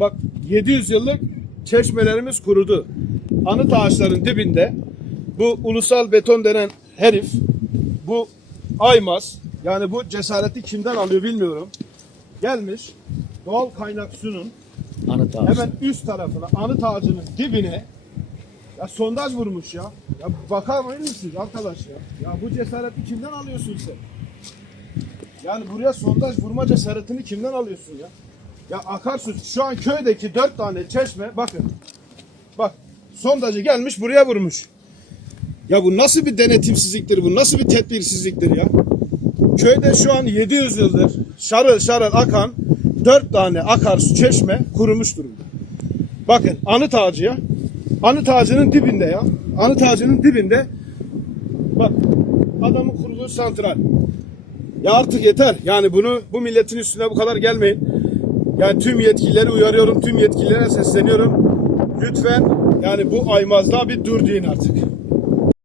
Bak 700 yıllık çeşmelerimiz kurudu. Anıt ağaçların dibinde bu ulusal beton denen herif bu Aymaz yani bu cesareti kimden alıyor bilmiyorum. Gelmiş doğal kaynak suyunun Anıt ağacı. hemen üst tarafına anıt ağacının dibine ya sondaj vurmuş ya. Ya bakar mısınız arkadaş ya? Ya bu cesareti kimden alıyorsun sen? Yani buraya sondaj vurma cesaretini kimden alıyorsun ya? Ya akarsu şu an köydeki dört tane çeşme bakın. Bak sondajı gelmiş buraya vurmuş. Ya bu nasıl bir denetimsizliktir bu? Nasıl bir tedbirsizliktir ya? Köyde şu an 700 yıldır şarıl şarıl akan dört tane akarsu çeşme kurumuş durumda. Bakın anıt ağacı ya. Anıt ağacının dibinde ya. Anıt ağacının dibinde bak adamın kurduğu santral. Ya artık yeter. Yani bunu bu milletin üstüne bu kadar gelmeyin. Yani tüm yetkilileri uyarıyorum. Tüm yetkililere sesleniyorum. Lütfen yani bu aymazlığa bir dur deyin artık.